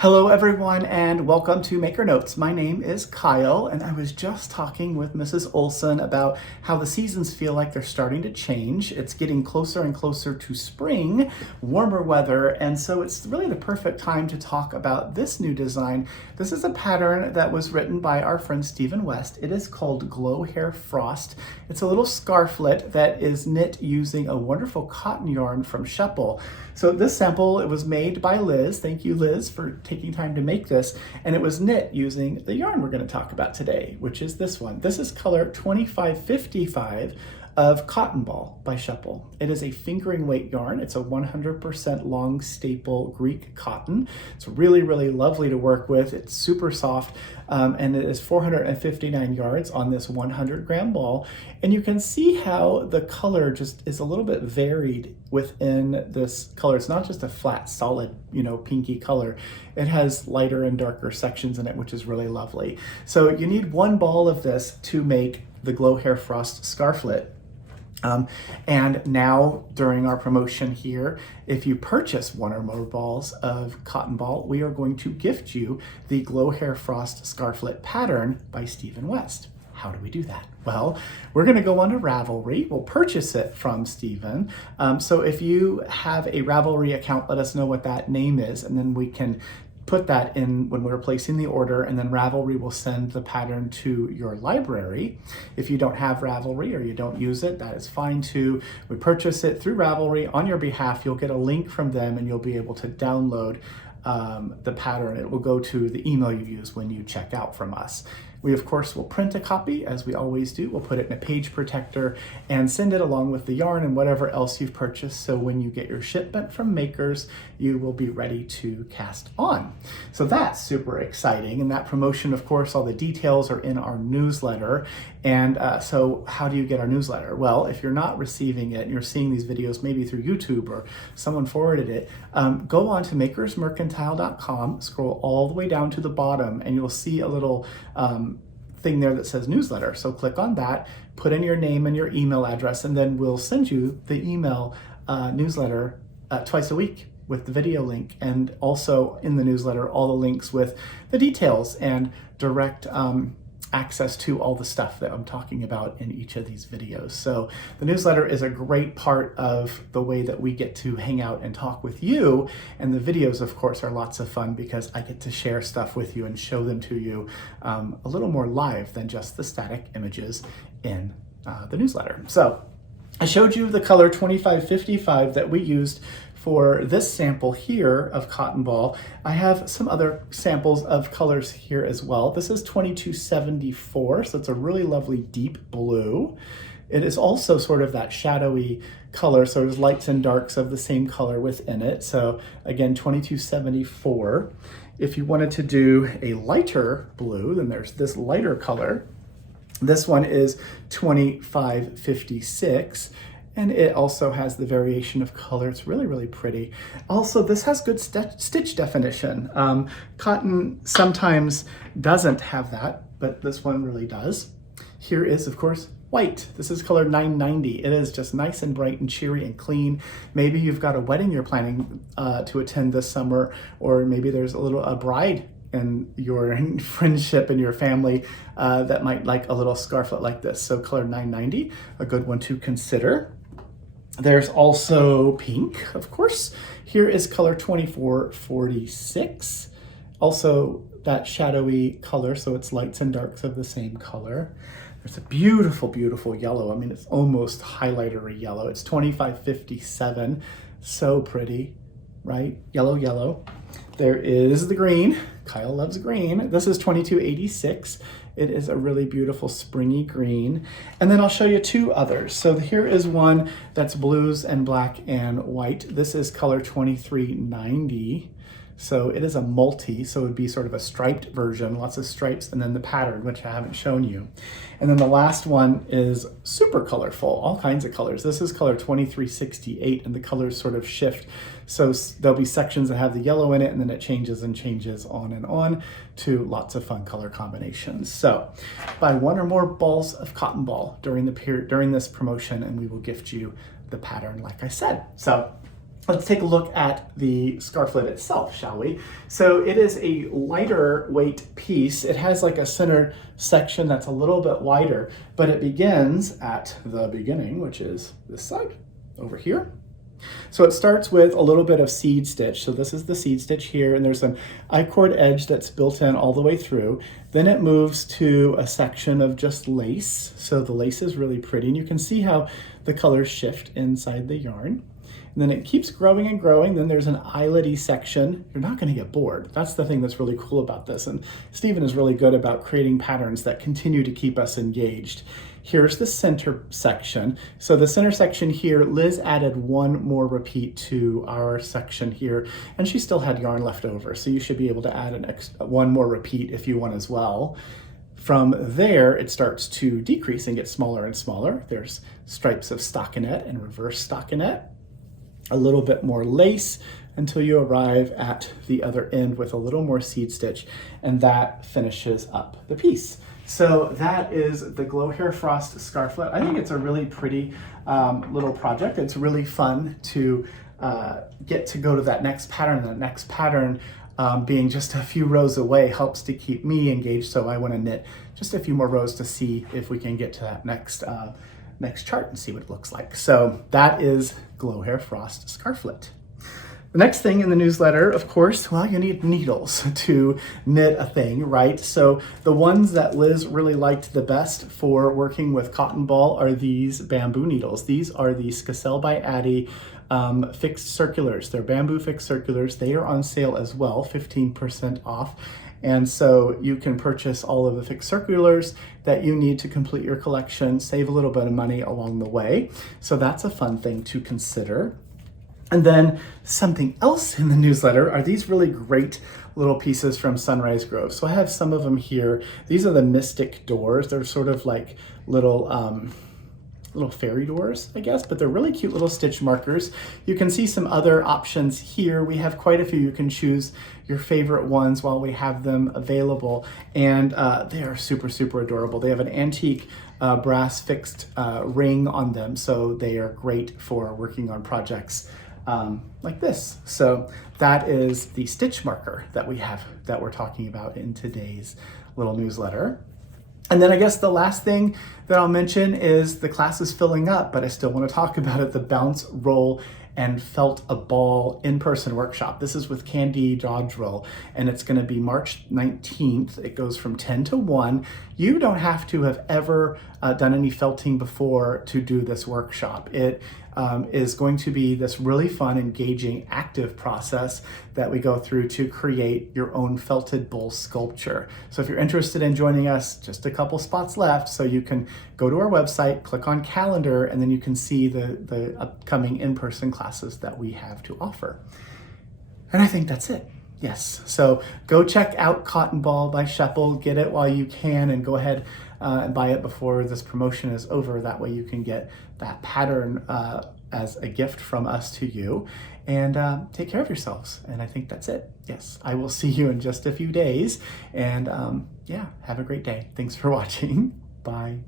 Hello everyone and welcome to Maker Notes. My name is Kyle and I was just talking with Mrs. Olson about how the seasons feel like they're starting to change. It's getting closer and closer to spring, warmer weather, and so it's really the perfect time to talk about this new design. This is a pattern that was written by our friend Stephen West. It is called Glohair Frost. It's a little scarflet that is knit using a wonderful cotton yarn from Sheppel. So this sample, it was made by Liz. Thank you, Liz, for taking time to make this. And it was knit using the yarn we're going to talk about today, which is this one. This is color 2555 of Cotton Ball by Sheppel. It is a fingering weight yarn. It's a 100% long staple Greek cotton. It's really, really lovely to work with. It's super soft, and it is 459 yards on this 100-gram ball. And you can see how the color just is a little bit varied within this color. It's not just a flat, solid, pinky color. It has lighter and darker sections in it, which is really lovely. So you need one ball of this to make the Glohair Frost scarflet. And now during our promotion here, if you purchase one or more balls of Cotton Ball, we are going to gift you the Glohair Frost Scarflet pattern by Stephen West. How do we do that? Well, we're going to go on to Ravelry. We'll purchase it from Stephen. So if you have a Ravelry account, let us know what that name is, and then we can put that in when we're placing the order, and then Ravelry will send the pattern to your library. If you don't have Ravelry or you don't use it, that is fine too. We purchase it through Ravelry on your behalf. You'll get a link from them and you'll be able to download the pattern. It will go to the email you use when you check out from us. We, of course, will print a copy, as we always do. We'll put it in a page protector and send it along with the yarn and whatever else you've purchased. So when you get your shipment from Makers, you will be ready to cast on. So that's super exciting. And that promotion, of course, all the details are in our newsletter. And so how do you get our newsletter? Well, if you're not receiving it and you're seeing these videos maybe through YouTube or someone forwarded it, go on to makersmercantile.com, scroll all the way down to the bottom, and you'll see a little thing there that says newsletter. So click on that, put in your name and your email address, and then we'll send you the email newsletter twice a week with the video link, and also in the newsletter all the links with the details and direct access to all the stuff that I'm talking about in each of these videos. So the newsletter is a great part of the way that we get to hang out and talk with you. And the videos, of course, are lots of fun because I get to share stuff with you and show them to you a little more live than just the static images in the newsletter. So I showed you the color 2555 that we used for this sample here of Cotton Ball. I have some other samples of colors here as well. This is 2274, so it's a really lovely deep blue. It is also sort of that shadowy color, so there's lights and darks of the same color within it. So again, 2274. If you wanted to do a lighter blue, then there's this lighter color. This one is 2556. And it also has the variation of color. It's really, really pretty. Also, this has good stitch definition. Cotton sometimes doesn't have that, but this one really does. Here is, of course, white. This is color 990. It is just nice and bright and cheery and clean. Maybe you've got a wedding you're planning to attend this summer, or maybe there's a bride in your friendship and your family that might like a little scarflet like this. So color 990, a good one to consider. There's also pink, of course. Here is color 2446. Also that shadowy color, so it's lights and darks of the same color. There's a beautiful, beautiful yellow. I mean, it's almost highlightery yellow. It's 2557. So pretty, right? Yellow, yellow. There is the green. Kyle loves green. This is 2286. It is a really beautiful springy green. And then I'll show you two others. So here is one that's blues and black and white. This is color 2390. So it is a multi, so it would be sort of a striped version, lots of stripes, and then the pattern, which I haven't shown you. And then the last one is super colorful, all kinds of colors. This is color 2368, and the colors sort of shift. So there'll be sections that have the yellow in it, and then it changes and changes on and on to lots of fun color combinations. So buy one or more balls of Cotton Ball during this promotion, and we will gift you the pattern, like I said. So Let's take a look at the scarflet itself, shall we? So it is a lighter weight piece. It has like a center section that's a little bit wider, but it begins at the beginning, which is this side over here. So it starts with a little bit of seed stitch. So this is the seed stitch here, and there's an I-cord edge that's built in all the way through. Then it moves to a section of just lace. So the lace is really pretty, and you can see how the colors shift inside the yarn. And then it keeps growing and growing. Then there's an eyelet-y section. You're not going to get bored. That's the thing that's really cool about this. And Stephen is really good about creating patterns that continue to keep us engaged. Here's the center section. So the center section here, Liz added one more repeat to our section here, and she still had yarn left over. So you should be able to add one more repeat if you want as well. From there, it starts to decrease and get smaller and smaller. There's stripes of stockinette and reverse stockinette. A little bit more lace until you arrive at the other end with a little more seed stitch, and that finishes up the piece. So that is the Glohair Frost Scarflet. I think it's a really pretty little project. It's really fun to get to go to that next pattern. That next pattern being just a few rows away helps to keep me engaged, so I want to knit just a few more rows to see if we can get to that next chart and see what it looks like. So that is Glohair Frost Scarflet. The next thing in the newsletter, of course, well, you need needles to knit a thing, right? So the ones that Liz really liked the best for working with cotton ball are these bamboo needles. These are the Skacel by Addie fixed circulars. They're bamboo fixed circulars. They are on sale as well, 15% off. And so you can purchase all of the fixed circulars that you need to complete your collection, save a little bit of money along the way. So that's a fun thing to consider. And then something else in the newsletter are these really great little pieces from Sunrise Grove. So I have some of them here. These are the Mystic doors. They're sort of like little fairy doors, I guess, but they're really cute little stitch markers. You can see some other options here. We have quite a few. You can choose your favorite ones while we have them available, and they are super, super adorable. They have an antique brass fixed ring on them, so they are great for working on projects like this. So that is the stitch marker that we have, that we're talking about in today's little newsletter. And then I guess the last thing that I'll mention is the class is filling up, but I still want to talk about it, the Bounce, Roll, and Felt a Ball in-person workshop. This is with Candy Dodrill, and it's going to be March 19th. It goes from 10 to 1. You don't have to have ever done any felting before to do this workshop. It is going to be this really fun, engaging, active process that we go through to create your own felted bowl sculpture. So if you're interested in joining us, just a couple spots left, so you can go to our website, click on calendar, and then you can see the upcoming in-person classes that we have to offer. And I think that's it. Yes, so go check out Cotton Ball by Sheppel, get it while you can, and go ahead and buy it before this promotion is over. That way you can get that pattern as a gift from us to you, and take care of yourselves. And I think that's it. Yes, I will see you in just a few days, and yeah, have a great day. Thanks for watching. Bye.